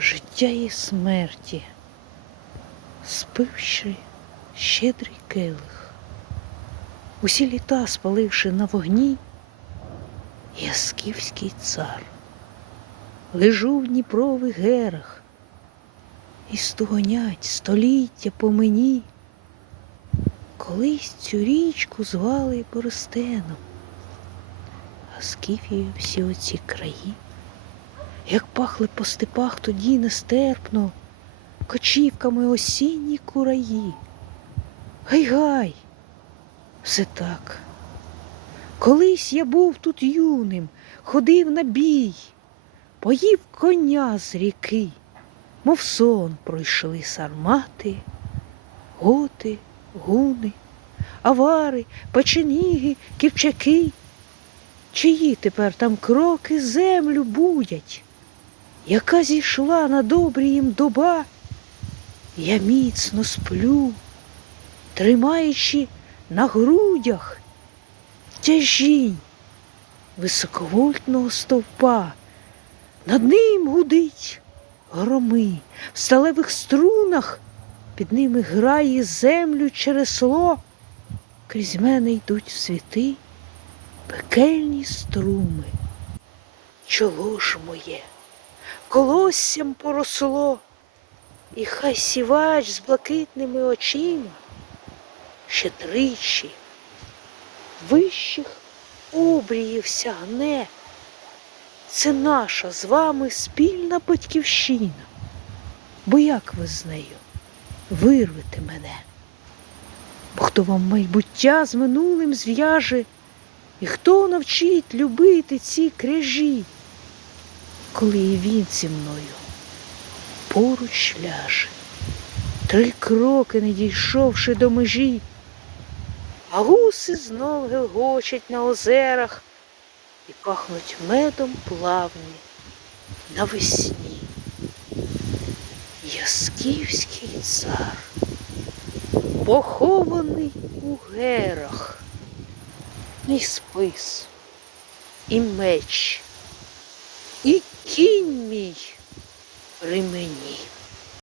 життя і смерті, спивши щедрий келих, усі літа спаливши на вогні, я скіфський цар, лежу в Дніпрових герах, і стугонять століття по мені. Колись цю річку звали Боростеном, а Скіфію всі оці краї, як пахли по степах тоді нестерпно, кочівками осінні кураї. Гай-гай, все так. Колись я був тут юним, ходив на бій, поїв коня з ріки, мов сон пройшли сармати, готи, гуни, авари, печеніги, ківчаки. Чиї тепер там кроки землю будять, яка зійшла на добрі їм доба, я міцно сплю, тримаючи на грудях тяжінь високовольтного стовпа. Над ним гудить громи, в сталевих струнах під ними грає землю чересло, крізь мене йдуть світи пекельні струми. Чоло ж моє колоссям поросло, і хай сівач з блакитними очима ще тричі вищих обріїв сягне. Це наша з вами спільна батьківщина. Бо як ви з нею вирвете мене? Бо хто вам майбуття з минулим зв'яже, і хто навчить любити ці кряжі, коли і він зі мною поруч ляже, три кроки не дійшовши до межі, а гуси знов гелгочуть на озерах і пахнуть медом плавні навесні. Я скіфський цар, похований у герах, і спис, і меч, і кінь мій при мені.